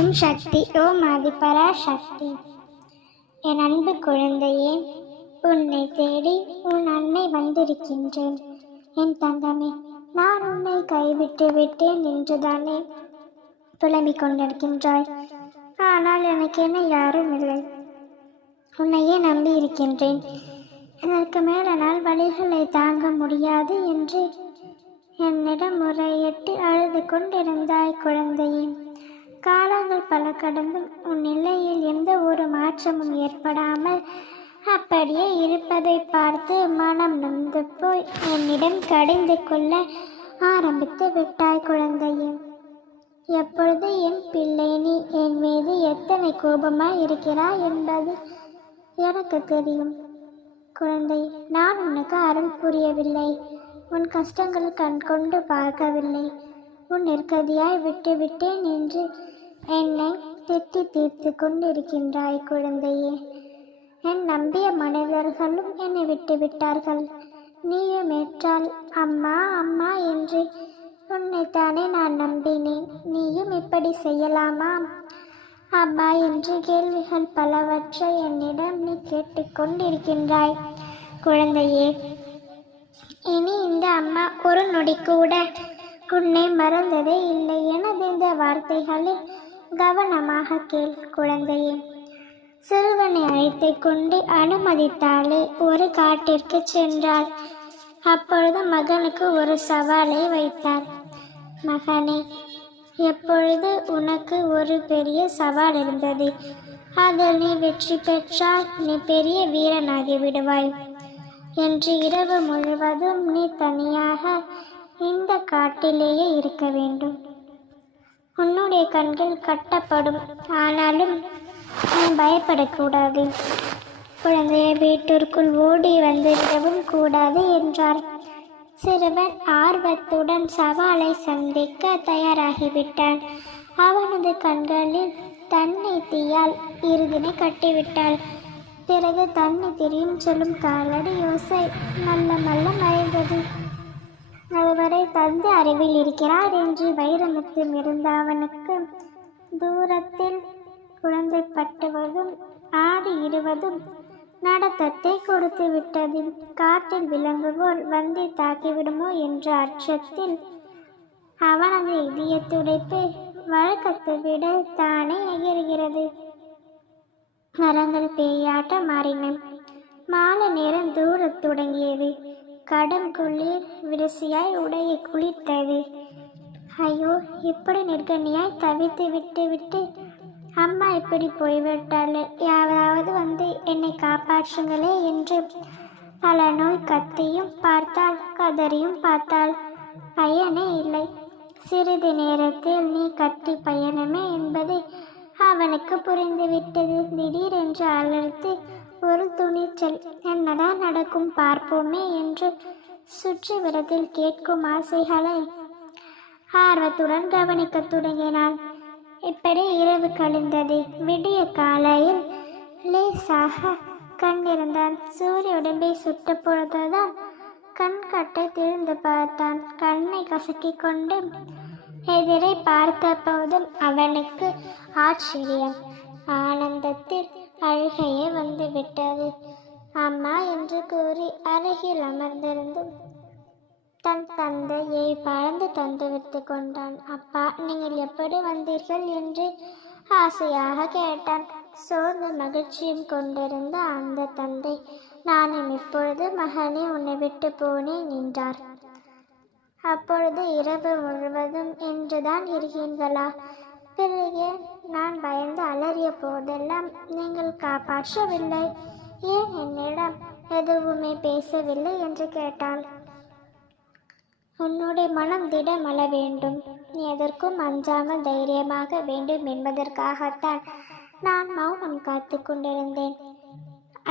ஓம் சக்தி ஓம் ஆதிபரா சக்தி என் அன்பு குழந்தையே உன்னை தேடி உன் அன்னை வந்திருக்கின்றேன். என் தங்கமே நான் உன்னை கைவிட்டு விட்டேன் என்றுதானே புலம்பிக் கொண்டிருக்கின்றாய். ஆனால் எனக்கு என்ன யாரும் இல்லை. உன்னையே நம்பி இருக்கின்றேன். இதற்கு மேல நான் வழிகளை தாங்க முடியாது என்று என்னிடம் முறையிட்டு அழுது கொண்டிருந்தாய் குழந்தையே. காலங்கள் பல கடந்தும் உன் நிலையில் எந்த ஒரு மாற்றமும் ஏற்படாமல் அப்படியே இருப்பதை பார்த்து மனம் நொந்து போய் என்னிடம் கடிந்து கொள்ள ஆரம்பித்து விட்டாய் குழந்தையே. எப்பொழுது என் பிள்ளை நீ என் மீது எத்தனை கோபமாய் இருக்கிறாய் என்பது எனக்கு தெரியும். குழந்தை நான் உனக்கு அருள் புரியவில்லை. உன் கஷ்டங்கள் கண்கொண்டு பார்க்கவில்லை. உன் நிற்கதியாய் விட்டு விட்டேன் என்று என்னை திட்டி தீர்த்து கொண்டிருக்கின்றாய் குழந்தையே. என் நம்பிய மனிதர்களும் என்னை விட்டு விட்டார்கள். நீயும் ஏற்றால் அம்மா அம்மா என்று உன்னைத்தானே நான் நம்பினேன். நீயும் இப்படி செய்யலாமா அம்மா என்று கேள்விகள் பலவற்றை என்னிடம் நீ கேட்டுக்கொண்டிருக்கின்றாய் குழந்தையே. இனி இந்த அம்மா ஒரு நொடி கூட உன்னை மறந்ததே இல்லை. எனது இந்த வார்த்தைகளில் கவனமாக கேள் குழந்தையே. சிறுவனை அழைத்து கொண்டு அனுமதித்தாலே ஒரு காட்டிற்கு சென்றாள். அப்பொழுது மகனுக்கு ஒரு சவாலை வைத்தார் மகனே எப்பொழுது உனக்கு ஒரு பெரிய சவால் இருந்தது? அதில் நீ வெற்றி பெற்றால் நீ பெரிய வீரனாகி விடுவாய். என்று இரவு முழுவதும் நீ தனியாக இந்த காட்டிலேயே இருக்க வேண்டும். உன்னுடைய கண்கள் கட்டப்படும். ஆனாலும் நீ பயப்படக்கூடாது. குழந்தையை வீட்டிற்குள் ஓடி வந்துவிடவும் கூடாது என்றார். சிறுவன் ஆர்வத்துடன் சவாலை சந்திக்க தயாராகிவிட்டான். அவனது கண்களில் தன்னை தீயால் இறுதினை கட்டிவிட்டாள். பிறகு தன்னை தெரியும் சொல்லும் காலடி யோசை நல்ல நல்ல மறைந்தது அதுவரை தந்து அறிவில் இருக்கிறார் என்று வைரமுத்தும் இருந்த அவனுக்கு தூரத்தில் குழந்தை பட்டுவதும் ஆடி இருவதும் நடத்தத்தை கொடுத்து விட்டது. காட்டில் விலங்குவோர் வந்து தாக்கிவிடுமோ என்ற அச்சத்தில் அவனது இதய துடைப்பு வழக்கத்தை விட தானே எகிறுகிறது. மரங்கள் பேயாட்ட மாறின. மாலை நேரம் தூரத் தொடங்கியது. கடம் குளிர் விரிசியாய் உடையை குளித்தது. ஐயோ இப்படி நிர்கண்ணியாய் தவித்து விட்டு விட்டு அம்மா இப்படி போய்விட்டாளே. யாராவது வந்து என்னை காப்பாற்றுங்களே என்று பல நோய் கத்தியும் பார்த்தாள் கதறியும் பார்த்தாள். பயனே இல்லை. சிறிது நேரத்தில் நீ கட்டி பயணமே என்பது அவனுக்கு புரிந்துவிட்டது. திடீரென்று அலர்த்து ஒரு துணிச்சல். என்னதான் நடக்கும் பார்ப்போமே என்று சுற்றி விரதில் கேட்கும் ஆசைகளை ஆர்வத்துடன் கவனிக்க தொடங்கினான் இப்படி இரவு கழிந்தது. விடிய காலையில் லேசாக கண்ணிருந்தான். சூரிய உடம்பை சுட்ட பொழுதுதான் கண் கட்டை திறந்து பார்த்தான். கண்ணை கசக்கி கொண்டு எதிரை பார்த்த போதும் அவனுக்கு ஆச்சரியம். ஆனந்தத்தில் அழுகையே வந்து விட்டது. அம்மா என்று கூறி அருகில் அமர்ந்திருந்தும் தன் தந்தையை பழந்து தந்து விட்டு கொண்டான். அப்பா நீங்கள் எப்படி வந்தீர்கள்? என்று ஆசையாக கேட்டான். சோர்ந்து மகிழ்ச்சியும் கொண்டிருந்த அந்த தந்தை நானும் இப்பொழுது மகனே உன்னை விட்டு போனேன் என்றார். அப்பொழுது இரவு முழுவதும் என்றுதான் இருக்கீர்களா பிறகு நான் பயந்து அலறிய போதெல்லாம் நீங்கள் காப்பாற்றவில்லை ஏன் என்னிடம் எதுவுமே பேசவில்லை என்று கேட்டாள். உன்னுடைய மனம் திடமள வேண்டும். நீ எதற்கும் அஞ்சாமல் தைரியமாக வேண்டும் என்பதற்காகத்தான் நான் மௌனம் காத்து கொண்டிருந்தேன்.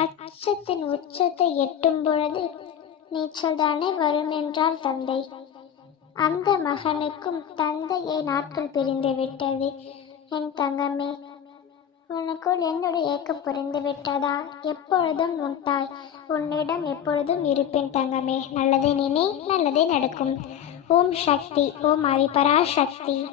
அச்சத்தின் உச்சத்தை எட்டும் பொழுது நீச்சல் தானே வரும் என்றால் தந்தை. அந்த மகனுக்கும் தந்தையை நாட்கள் பிரிந்து விட்டது. என் தங்கமே உனக்குள் என்னுடைய ஏக்கம் புரிந்து விட்டதா? எப்பொழுதும் உன் தாய் உன்னிடம் எப்பொழுதும் இருப்பேன் தங்கமே. நல்லதே நினை நல்லதே நடக்கும். ஓம் சக்தி ஓம் அதிபரா சக்தி